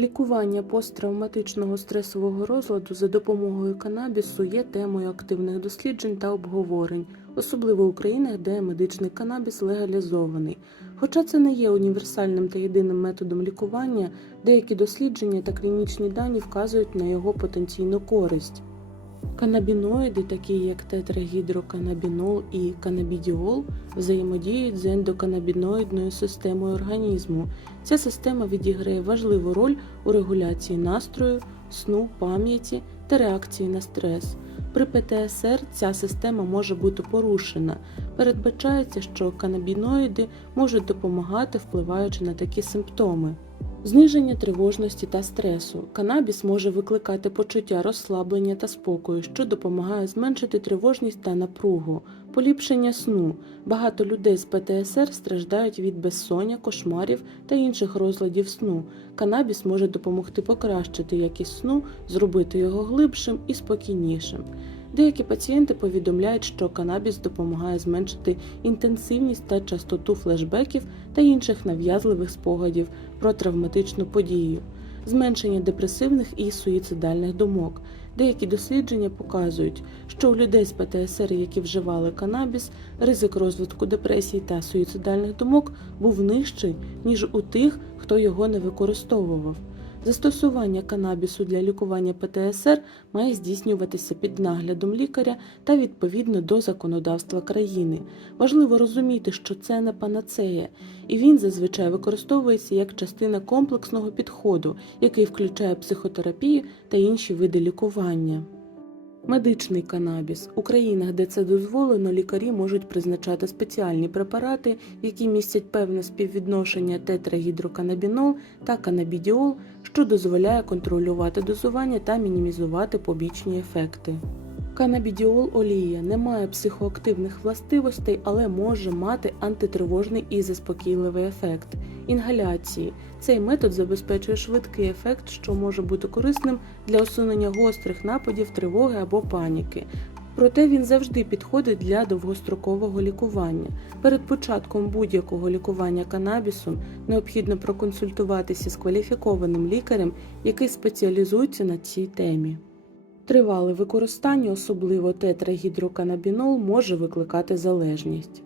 Лікування посттравматичного стресового розладу за допомогою канабісу є темою активних досліджень та обговорень, особливо у країнах, де медичний канабіс легалізований. Хоча це не є універсальним та єдиним методом лікування, деякі дослідження та клінічні дані вказують на його потенційну користь. Канабіноїди, такі як тетрагідроканабінол і канабідіол, взаємодіють з ендоканабіноїдною системою організму. Ця система відіграє важливу роль у регуляції настрою, сну, пам'яті та реакції на стрес. При ПТСР ця система може бути порушена. Передбачається, що канабіноїди можуть допомагати, впливаючи на такі симптоми. Зниження тривожності та стресу. Канабіс може викликати почуття розслаблення та спокою, що допомагає зменшити тривожність та напругу, поліпшення сну. Багато людей з ПТСР страждають від безсоння, кошмарів та інших розладів сну. Канабіс може допомогти покращити якість сну, зробити його глибшим і спокійнішим. Деякі пацієнти повідомляють, що канабіс допомагає зменшити інтенсивність та частоту флешбеків та інших нав'язливих спогадів про травматичну подію, зменшення депресивних і суїцидальних думок. Деякі дослідження показують, що у людей з ПТСР, які вживали канабіс, ризик розвитку депресії та суїцидальних думок був нижчий, ніж у тих, хто його не використовував. Застосування канабісу для лікування ПТСР має здійснюватися під наглядом лікаря та відповідно до законодавства країни. Важливо розуміти, що це не панацея, і він зазвичай використовується як частина комплексного підходу, який включає психотерапію та інші види лікування. Медичний канабіс у країнах, де це дозволено, лікарі можуть призначати спеціальні препарати, які містять певне співвідношення тетрагідроканабінол та канабідіол, що дозволяє контролювати дозування та мінімізувати побічні ефекти. Канабідіол олія не має психоактивних властивостей, але може мати антитривожний і заспокійливий ефект. Інгаляції цей метод забезпечує швидкий ефект, що може бути корисним для усунення гострих нападів тривоги або паніки. Проте він завжди підходить для довгострокового лікування. Перед початком будь-якого лікування канабісом необхідно проконсультуватися з кваліфікованим лікарем, який спеціалізується на цій темі. Тривале використання, особливо тетрагідроканабінол, може викликати залежність.